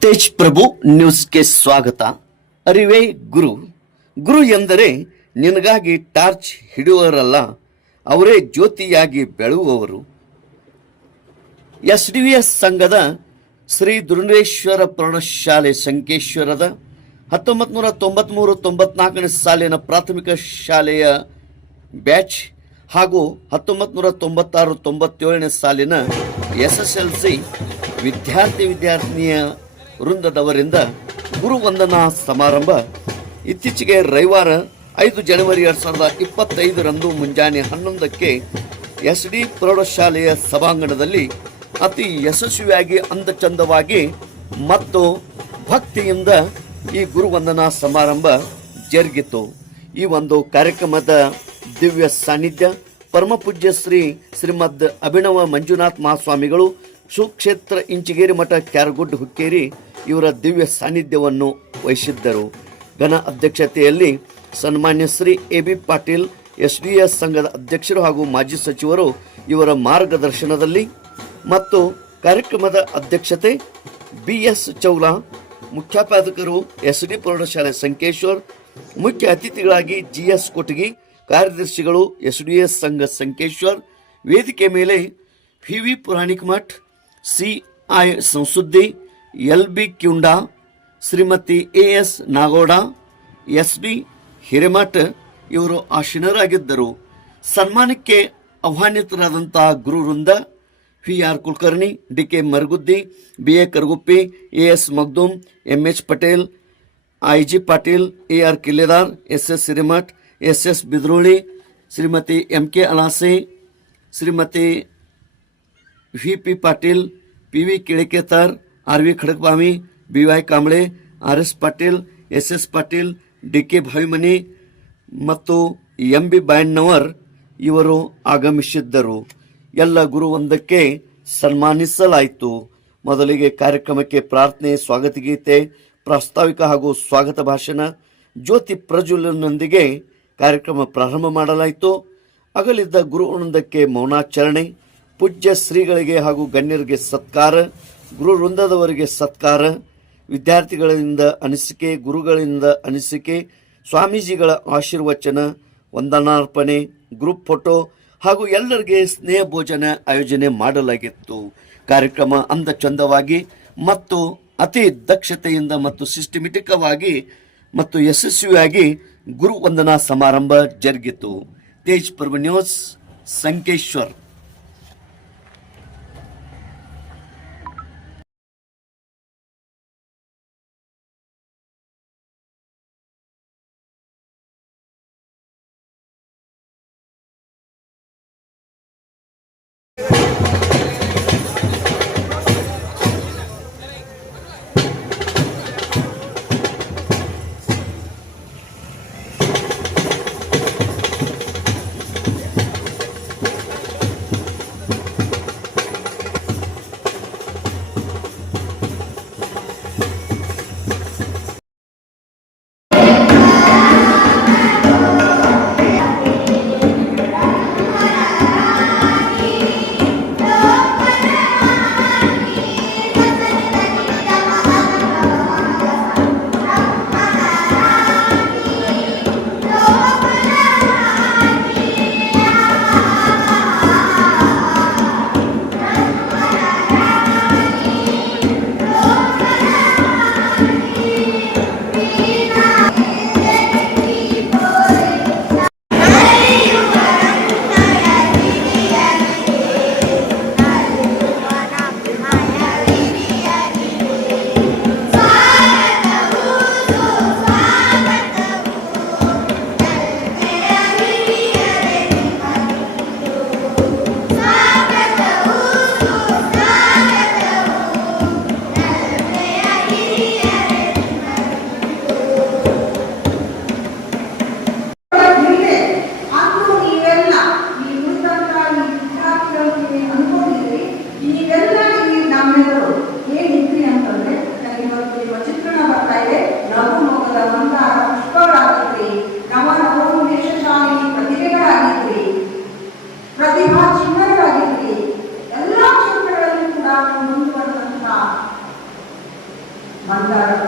ತೇಜ್ ಪ್ರಭು ನ್ಯೂಸ್ಗೆ ಸ್ವಾಗತ. ಅರಿವೇ ಗುರು. ಗುರು ಎಂದರೆ ನಿನಗಾಗಿ ಟಾರ್ಚ್ ಹಿಡಿಯುವವರಲ್ಲ, ಅವರೇ ಜ್ಯೋತಿಯಾಗಿ ಬೆಳುವವರು ಎಸ್ ಡಿ ವಿ ಎಸ್ ಸಂಘದ ಶ್ರೀ ದುರುಣೇಶ್ವರ ಪ್ರೌಢಶಾಲೆ ಸಂಕೇಶ್ವರದ ಹತ್ತೊಂಬತ್ತು ನೂರ ತೊಂಬತ್ತ್ಮೂರು ತೊಂಬತ್ನಾಲ್ಕನೇ ಸಾಲಿನ ಪ್ರಾಥಮಿಕ ಶಾಲೆಯ ಬ್ಯಾಚ್ ಹಾಗೂ ಹತ್ತೊಂಬತ್ತು ನೂರ ತೊಂಬತ್ತಾರು ತೊಂಬತ್ತೇಳನೇ ಸಾಲಿನ ಎಸ್ ಎಸ್ ಎಲ್ ಸಿ ವಿದ್ಯಾರ್ಥಿ ವಿದ್ಯಾರ್ಥಿನಿಯ ವೃಂದದವರಿಂದ ಗುರುವಂದನಾ ಸಮಾರಂಭ. ಇತ್ತೀಚೆಗೆ ರವಿವಾರ ಐದು ಜನವರಿ ಎರಡು ಸಾವಿರದ ಇಪ್ಪತ್ತೈದರಂದು ಮುಂಜಾನೆ ಹನ್ನೊಂದಕ್ಕೆ ಎಸ್ ಡಿ ಪ್ರೌಢಶಾಲೆಯ ಸಭಾಂಗಣದಲ್ಲಿ ಅತಿ ಯಶಸ್ವಿಯಾಗಿ ಅಂದಚಂದವಾಗಿ ಮತ್ತು ಭಕ್ತಿಯಿಂದ ಈ ಗುರುವಂದನಾ ಸಮಾರಂಭ ಜರುಗಿತು. ಈ ಒಂದು ಕಾರ್ಯಕ್ರಮದ ದಿವ್ಯ ಸಾನ್ನಿಧ್ಯ ಪರಮಪೂಜ್ಯ ಶ್ರೀ ಶ್ರೀಮದ್ ಅಭಿನವ ಮಂಜುನಾಥ್ ಮಹಾಸ್ವಾಮಿಗಳು, ಸುಕ್ಷೇತ್ರ ಇಂಚಿಗೇರಿ ಮಠ, ಕ್ಯಾರಗುಡ್, ಹುಕ್ಕೇರಿ ಇವರ ದಿವ್ಯ ಸಾನ್ನಿಧ್ಯವನ್ನು ವಹಿಸಿದ್ದರು. ಘನ ಅಧ್ಯಕ್ಷತೆಯಲ್ಲಿ ಸನ್ಮಾನ್ಯ Shri A B Patil, S D S ಸಂಘದ ಅಧ್ಯಕ್ಷರು ಹಾಗೂ ಮಾಜಿ ಸಚಿವರು ಇವರ ಮಾರ್ಗದರ್ಶನದಲ್ಲಿ ಮತ್ತು ಕಾರ್ಯಕ್ರಮದ ಅಧ್ಯಕ್ಷತೆ ಬಿ ಎಸ್ ಚೌಲಾ ಮುಖ್ಯಾಪಾದಕರು ಎಸ್ ಡಿ ಪ್ರೌಢಶಾಲೆ ಸಂಕೇಶ್ವರ್, ಮುಖ್ಯ ಅತಿಥಿಗಳಾಗಿ ಜಿ ಎಸ್ ಕೊಟಗಿ ಕಾರ್ಯದರ್ಶಿಗಳು ಎಸ್ ಡಿ ಎಸ್ ಸಂಘ ಸಂಕೇಶ್ವರ್, ವೇದಿಕೆ ಮೇಲೆ P V Puranik Math C I Sansuddi L B Kyunda, Shrimati A S Nagoda, S D Hiremath, ಇವರು ಆಶೀನರಾಗಿದ್ದರು. ಸನ್ಮಾನಕ್ಕೆ ಆಹ್ವಾನಿತರಾದಂತಹ ಗುರುವೃಂದ V R Kulkarni, D K Maraguddi, B A Karaguppi, A S Magdum M H Patel, I G Patil, A R Killedar, S S Hiremath, S S Bidroli, Shrimati M K Alase, Shrimati V P Patil, P V Kilaketar V Khadakbavi B Y Kamble R S Patil S S Patil D K Bhavimani ಮತ್ತು M B ಇವರು ಆಗಮಿಸಿದ್ದರು. ಎಲ್ಲ ಗುರುವೊಂದಕ್ಕೆ ಸನ್ಮಾನಿಸಲಾಯಿತು. ಮೊದಲಿಗೆ ಕಾರ್ಯಕ್ರಮಕ್ಕೆ ಪ್ರಾರ್ಥನೆ ಸ್ವಾಗತ ಗೀತೆ ಪ್ರಾಸ್ತಾವಿಕ ಹಾಗೂ ಸ್ವಾಗತ ಭಾಷಣ, ಜ್ಯೋತಿ ಪ್ರಜ್ವಲನೊಂದಿಗೆ ಕಾರ್ಯಕ್ರಮ ಪ್ರಾರಂಭ ಮಾಡಲಾಯಿತು. ಅಗಲಿದ್ದ ಗುರುವೊಂದಕ್ಕೆ ಮೌನಾಚರಣೆ, ಪೂಜ್ಯ ಶ್ರೀಗಳಿಗೆ ಹಾಗೂ ಗಣ್ಯರಿಗೆ ಸತ್ಕಾರ ಗುರು ವೃಂದದವರಿಗೆ ಸತ್ಕಾರ, ವಿದ್ಯಾರ್ಥಿಗಳಿಂದ ಅನಿಸಿಕೆ, ಗುರುಗಳಿಂದ ಅನಿಸಿಕೆ, ಸ್ವಾಮೀಜಿಗಳ ಆಶೀರ್ವಚನ, ವಂದನಾರ್ಪಣೆ, ಗ್ರೂಪ್ ಫೋಟೋ ಹಾಗೂ ಎಲ್ಲರಿಗೆ ಸ್ನೇಹ ಭೋಜನ ಆಯೋಜನೆ ಮಾಡಲಾಗಿತ್ತು. ಕಾರ್ಯಕ್ರಮ ಅಂದ ಚಂದವಾಗಿ ಮತ್ತು ಅತಿ ದಕ್ಷತೆಯಿಂದ ಮತ್ತು ಸಿಸ್ಟಮೆಟಿಕವಾಗಿ ಮತ್ತು ಯಶಸ್ವಿಯಾಗಿ ಗುರು ವಂದನಾ ಸಮಾರಂಭ ಜರುಗಿತು. ತೇಜ್ ಪರ್ವ ನ್ಯೂಸ್, ಸಂಕೇಶ್ವರ್. ಎಲ್ಲ